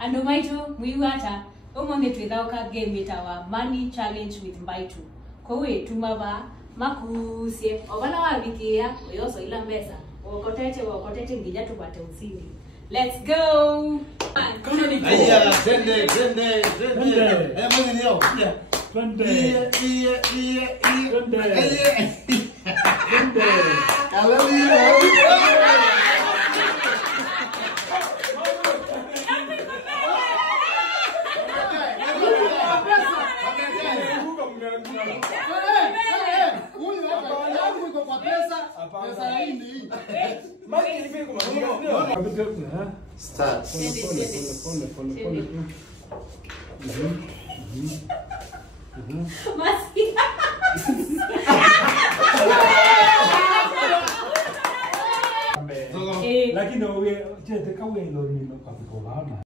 Ando maitu mwiwata omone twithauka game itawa money challenge with mbaitu. Kowe tumaba makusie obana wabikia oyoso ila mbesa okotete ngija tupate usindi. Let's go. Aya, twende. Mbona leo? Twende. Start. Lakini wewe je, tekawe ilo ni kapiko lana.